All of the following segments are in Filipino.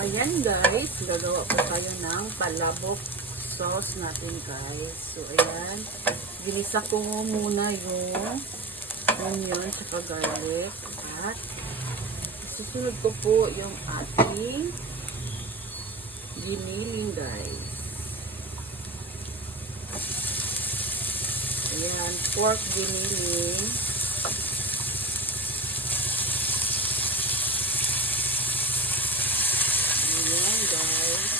ayan guys, gagawa po tayo ng palabok sauce natin guys. So ayan, ginisa ko muna yung onion sa garlic at susunod ko po yung ating giniling guys. Ayan, pork giniling. Ayan guys.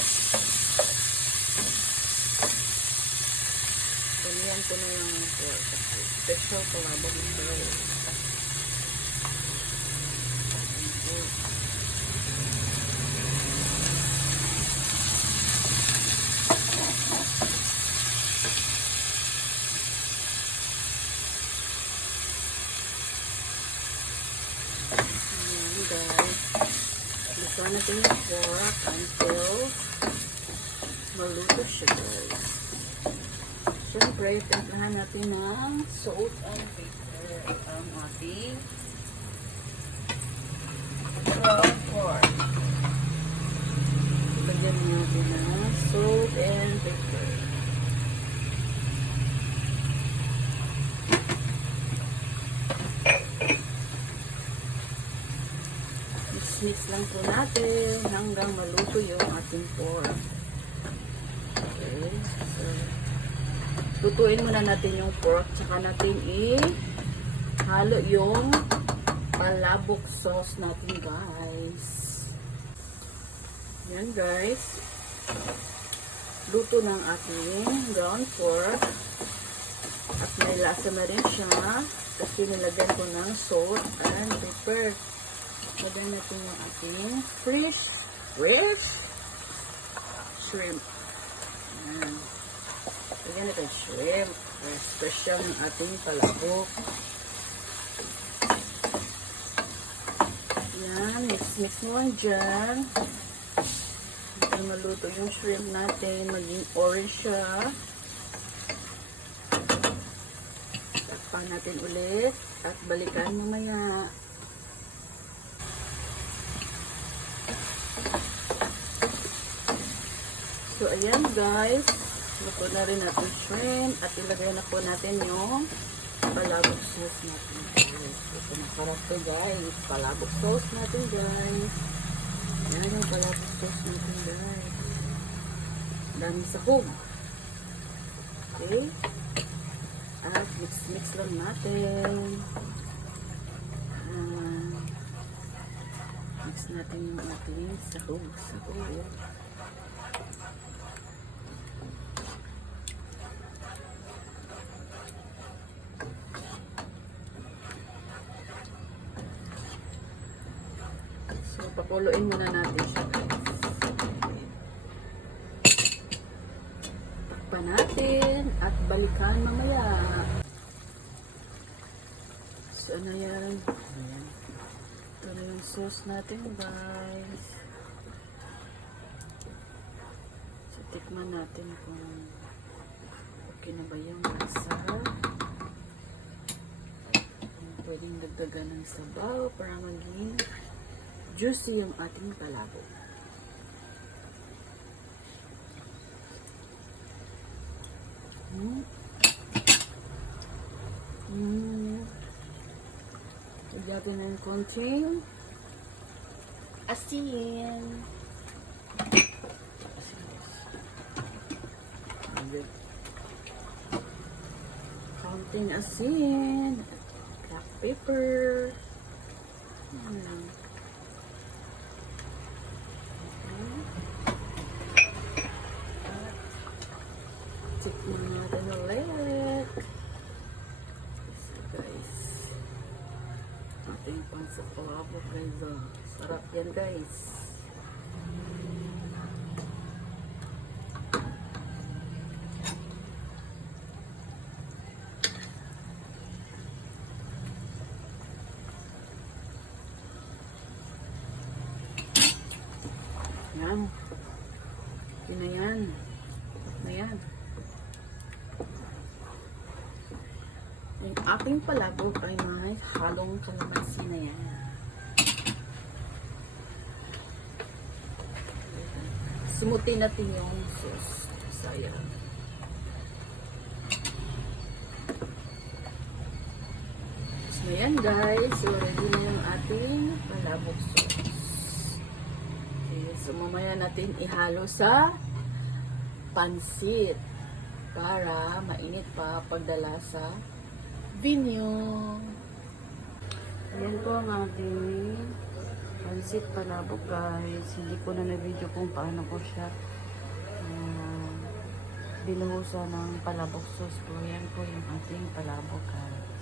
Ganyan ko na yung. Special palabok ito. Ayan guys. Gusto natin yung pork until maluto siya guys. Siyempre, timplahan natin ng salt and pepper ang ating ground pork. Lagyan natin ng salt and pepper. Mix-mix lang po natin hanggang maluto yung ating pork. Okay. So, lutuin muna natin yung pork tsaka natin i-halo yung palabok sauce natin guys. Yan guys. Luto ng ating ground pork. At may lasa na rin siya kasi nilagyan ko ng salt and pepper. Lagyan natin yung ating fresh, fresh shrimp. Ayan. Lagyan natin shrimp. Fresh, fresh siya ng ating palabok. Yan, mix-mix mo lang dyan. Hanggang maluto yung shrimp natin. Maging orange siya. Takpan natin ulit. At balikan mamaya. So, ayan guys. Luto na rin natin shrimp. At ilagay na po natin yung palabok sauce natin guys. Ito na sarap to guys. Palabok sauce natin guys. Yan yung palabok sauce natin guys. Dami sa hog. Okay. At mix-mix lang natin. Ah, mix natin yung ating sahog. Sahog. Pakuloyin muna natin siya, guys. Takpan natin at balikan mamaya. So, ano yan? Ayan. Ito na yung sauce natin, guys. So, tikman natin kung okay na ba yung lasa. Pwedeng dagdagan ng sabaw para maging juicy yung ating palabo. Mm. Mm. Lagyan ng konting. Asin. Konting asin. Black pepper. Mm. Tikman natin ulit. So guys. Pansapalabo guys. oh. Sarap yan guys. Yan. Yun na yan. Na yan. Yung aking palabok ay may halong kalamansi na yan. Simutin natin yung sauce. Sayang. So, yan guys. So, ready na yung ating palabok sauce. Okay, so, mamaya natin ihalo sa pansit para mainit pa pagdala sa vinyo. Ayan po ang ating pansit palabok guys. Hindi ko na na-video kung paano ko siya uh, binuhusan ng palabok sauce po. Yan po yung ating palabok guys.